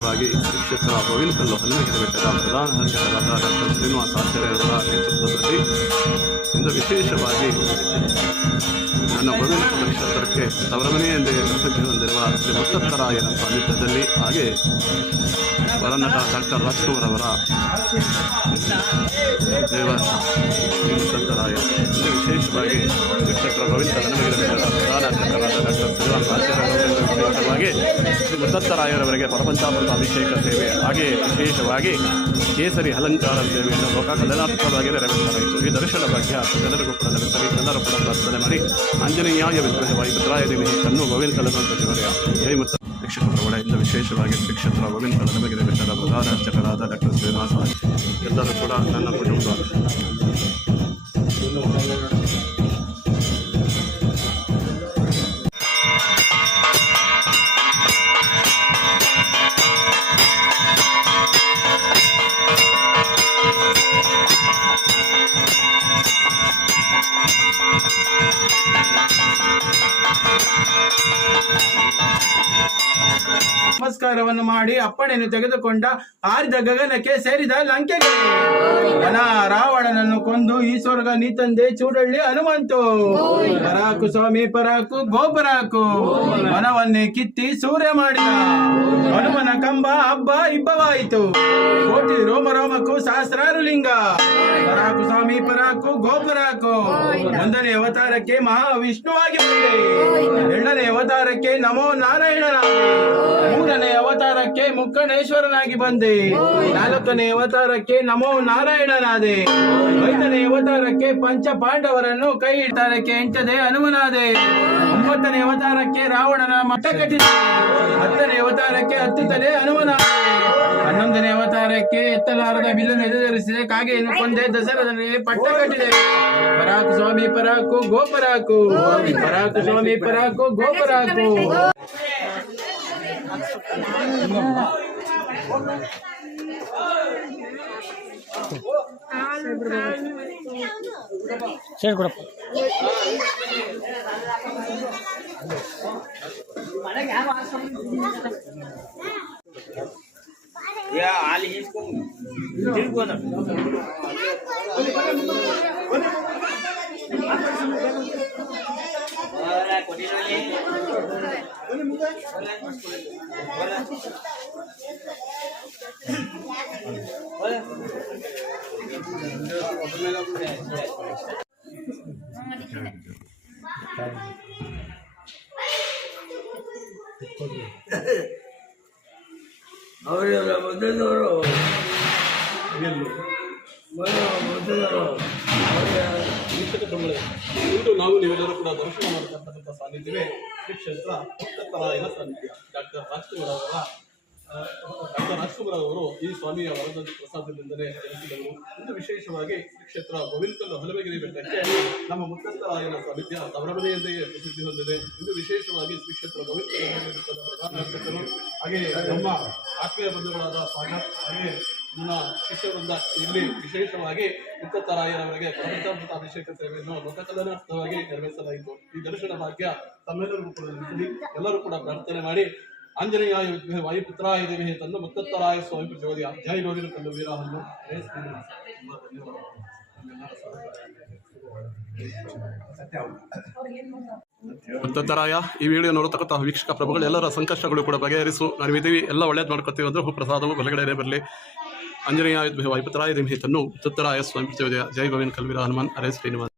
ವಾಗಿ ಕ್ಷೇತ್ರ ಗೋವಿನಕಲ್ಲು ಹನುಮಗಿರಿ ಬೆಟ್ಟದ ಪ್ರಧಾನ ಅರ್ಚಕರಾದ ಡಾಕ್ಟರ್ ಶ್ರೀನಿವಾಸ ಆಚಾರ್ಯರವರ ನೇತೃತ್ವದಲ್ಲಿ ಇಂದು ವಿಶೇಷವಾಗಿ ನನ್ನ ಗೋವಿನಕಲ್ಲು ಕ್ಷೇತ್ರಕ್ಕೆ ತವರಮನೆ ಎಂದೇ ಪ್ರಸಿದ್ಧಿ ಹೊಂದಿರುವ ಶ್ರೀ ಮುತ್ತಪ್ಪರಾಯನ ಸಾನ್ನಿಧ್ಯದಲ್ಲಿ, ಹಾಗೆ ವರನಟ ಡಾಕ್ಟರ್ ರಾಜ್ಕುಮಾರ್ ಅವರ ದೇವ ವಿಶೇಷವಾಗಿ ಗೋವಿನಕಲ್ಲು ಹನುಮಗಿರಿ ಬೆಟ್ಟದ ಪ್ರಧಾನ ಡಾಕ್ಟರ್ ಆಚಾರ್ಯರವರ ವಿಶೇಷವಾಗಿ ಶ್ರೀ ಮುತ್ತತ್ತರಾಯರವರಿಗೆ ಪರಪಂಚಾಮೃತ ಅಭಿಷೇಕ ಸೇವೆ ಹಾಗೆಯೇ ವಿಶೇಷವಾಗಿ ಕೇಸರಿ ಅಲಂಕಾರ ಸೇವೆಯನ್ನು ಲೋಕ ನೆರವೇರಿಸಲಾಯಿತು. ಈ ದರ್ಶನ ಭಾಗ್ಯ ಎಲ್ಲರಿಗೂ ಕೂಡ ನಡೆಸಲಿ ಎಲ್ಲರೂ ಕೂಡ ಪ್ರಾರ್ಥನೆ ಮಾಡಿ. ಆಂಜನೇಯಾಯ ವಿಗ್ರಹವಾಗಿ ವಾಯುಪುತ್ರಾಯ ದೇವಿ ಕಣ್ಣು ಗೋವಿಂದ ಕಲನ ಸಚಿವರ ಜೈ ಮುತ್ತ ಶಿಕ್ಷಕ ಪ್ರವಣೆಯಿಂದ ವಿಶೇಷವಾಗಿ ಶ್ರೀ ಕ್ಷೇತ್ರ ಗೋವಿನ ಕಲ ನಮಗೆ ಬೆಟ್ಟದ ಪ್ರಧಾನ ಅರ್ಚಕರಾದ ಡಾಕ್ಟರ್ ಶ್ರೀನಿವಾಸ. ಎಲ್ಲರೂ ಕೂಡ ನನ್ನ ಕುಟುಂಬ. ನಮಸ್ಕಾರವನ್ನು ಮಾಡಿ ಅಪ್ಪಣೆಯನ್ನು ತೆಗೆದುಕೊಂಡ ಆರಿದ ಗಗನಕ್ಕೆ ಸೇರಿದ ಲಂಕೆಗೆ. ರಾವಣನನ್ನು ಕೊಂದು ಈ ಸ್ವರ್ಗ ನೀ ತಂದೆ ಚೂಡಳ್ಳಿ ಹನುಮಂತು. ಪರಾಕು ಸ್ವಾಮಿ, ಪರಾಕು ಗೋಪರಾಕು. ಮನವನ್ನೇ ಕಿತ್ತಿ ಸೂರ್ಯ ಮಾಡಿದ. ಹನುಮನ ಕಂಬ ಹಬ್ಬ ಇಬ್ಬವಾಯಿತು. ಕೋಟಿ ರೋಮ ರೋಮಕ್ಕೂ ಸಹಸ್ರಾರು ಲಿಂಗ. ಪರಾಕು ಸ್ವಾಮಿ, ಪರಾಕು ಗೋಪರಾಕು. ಒಂದನೇ ಅವತಾರಕ್ಕೆ ಮಹಾವಿಷ್ಣುವಾಗಿ ಎರಡನೇ ಅವತಾರಕ್ಕೆ ನಮೋ ಮೂರನೇ ಅವತಾರಕ್ಕೆ ಮುಕ್ಕಣೇಶ್ವರನಾಗಿ ಬಂದೆ. ನಾಲ್ಕನೇ ಅವತಾರಕ್ಕೆ ನಮೋ ನಾರಾಯಣನಾದೆ. ಐದನೇ ಅವತಾರಕ್ಕೆ ಪಂಚ ಪಾಂಡವರನ್ನು ಕೈ ಇಡ್ತಾರಕ್ಕೆ ಎಂಟದೆ ಹನುಮನಾದೆ. ಒಂಬತ್ತನೇ ಅವತಾರಕ್ಕೆ ರಾವಣನ ಮಠ ಕಟ್ಟಿದ. ಹತ್ತನೇ ಅವತಾರಕ್ಕೆ ಹತ್ತುತ್ತದೆ ಹನುಮನಾದೆ. ಹನ್ನೊಂದನೇ ಅವತಾರಕ್ಕೆ ಎತ್ತಲಾರದ ಬಿಲ್ಲನ್ನು ಎದುರಿಸಿದೆ. ಕಾಗೆಯನ್ನು ಕೊಂದೆ ದಸರಾದಲ್ಲಿ ಪಟ್ಟ ಕಟ್ಟಿದೆ. ಪರಾಕು ಸ್ವಾಮಿ ಪರಾಕು ಗೋಪರಾಕು. ಪರಾಕು ಸ್ವಾಮಿ ಪರಾಕು ಗೋಪರಾಕು. சரி கூட ஆலி తీసుకోండి తిరిగి పోదాం ಮೊದಲದವರು ವೀಕ್ಷಕರುಗಳೇ ಇಂದು ನಾವು ನೀವೆಲ್ಲರೂ ಕೂಡ ದರ್ಶನ ಮಾಡತಕ್ಕಂಥ ಸಾನ್ನಿಧ್ಯವೇ ಕ್ಷೇತ್ರ ಮುತ್ತಪ್ಪರಾಯನ ಸಾನ್ನಿಧ್ಯ ಡಾಕ್ಟರ್ ರಾಜ್ಕುಮಾರ್ ಅವರ ಡಾಕ್ಟರ್ ರಾಜ್ಕುಮಾರ್ ಅವರು ಈ ಸ್ವಾಮಿಯ ವರದ ಪ್ರಸಾದದಿಂದಲೇ ಜನಿಸಿದವರು ಇಂದು ವಿಶೇಷವಾಗಿ ಕ್ಷೇತ್ರ ಗೋವಿಂದಕಲ್ಲು ಹಲವಗಿರಿ ಬೆಟ್ಟಕ್ಕೆ ನಮ್ಮ ಸಾನ್ನಿಧ್ಯ ತವರಮನೆ ಎಂದೇ ಪ್ರಸಿದ್ಧಿ ಹೊಂದಿದೆ. ಇಂದು ವಿಶೇಷವಾಗಿ ಶ್ರೀ ಕ್ಷೇತ್ರ ಗೋವಿಂದಕಲ್ಲು ಪ್ರಧಾನ ಅರ್ಚಕರು ಹಾಗೆ ನಮ್ಮ ಆತ್ಮೀಯ ಬಂಧುಗಳಾದ ಸ್ವಾಗತ್ ಹಾಗೆ ನನ್ನ ಶಿಷ್ಯವೃಂದ ಇಲ್ಲಿ ವಿಶೇಷವಾಗಿ ಮುಕ್ತತರಾಯರವರಿಗೆ ಪರಮಚಾಮೃತ ಅಭಿಷೇಕ ಸೇವೆಯನ್ನು ಲೋಕಕಲ್ಯಾಣಾರ್ಥವಾಗಿ ನೆರವೇರಿಸಲಾಯಿತು. ಈ ದರ್ಶನ ಭಾಗ್ಯ ತಮ್ಮೆಲ್ಲರಿಗೂ ಕೂಡ ಎಲ್ಲರೂ ಕೂಡ ಪ್ರಾರ್ಥನೆ ಮಾಡಿ, ಆಂಜನೇಯ ವಾಯುಪುತ್ರಾಯ ದೇವಿ ತಂದು ಮುತ್ತಪ್ಪರಾಯ ಸ್ವಾಮಿ ಪ್ರಚೋದಯ. ಅಧ್ಯಾಯ ಗೋವಿನ ತಂದು ವೀರಹನ್ನು ಮುತ್ತರಾಯ ಈ ವಿಡಿಯೋ ನೋಡತಕ್ಕಂಥ ವೀಕ್ಷಕ ಪ್ರಭುಗಳು ಎಲ್ಲರ ಸಂಕಷ್ಟಗಳು ಕೂಡ ಬಗೆಹರಿಸು. ನಾವು ಇದೀವಿ ಎಲ್ಲ ಒಳ್ಳೇದು ಮಾಡ್ಕೊತೀವಿ ಅಂದ್ರೆ, ಹೂ ಪ್ರಸಾದವು ಬಲಗಡೆ ಬರಲಿ. ಆಂಜನೇಯ ವಾಯುಪುತ್ರಾಯ ದೇವಿ ತನ್ನು ಮುತ್ತತ್ತರಾಯ ಸ್ವಾಮಿ ಪ್ರಚೋದಯ ಜೈ ಗೋವಿನ ಕಲ್ವೀರ ಹನುಮಾನ್ ಹರೇ ಶ್ರೀನಿವಾಸ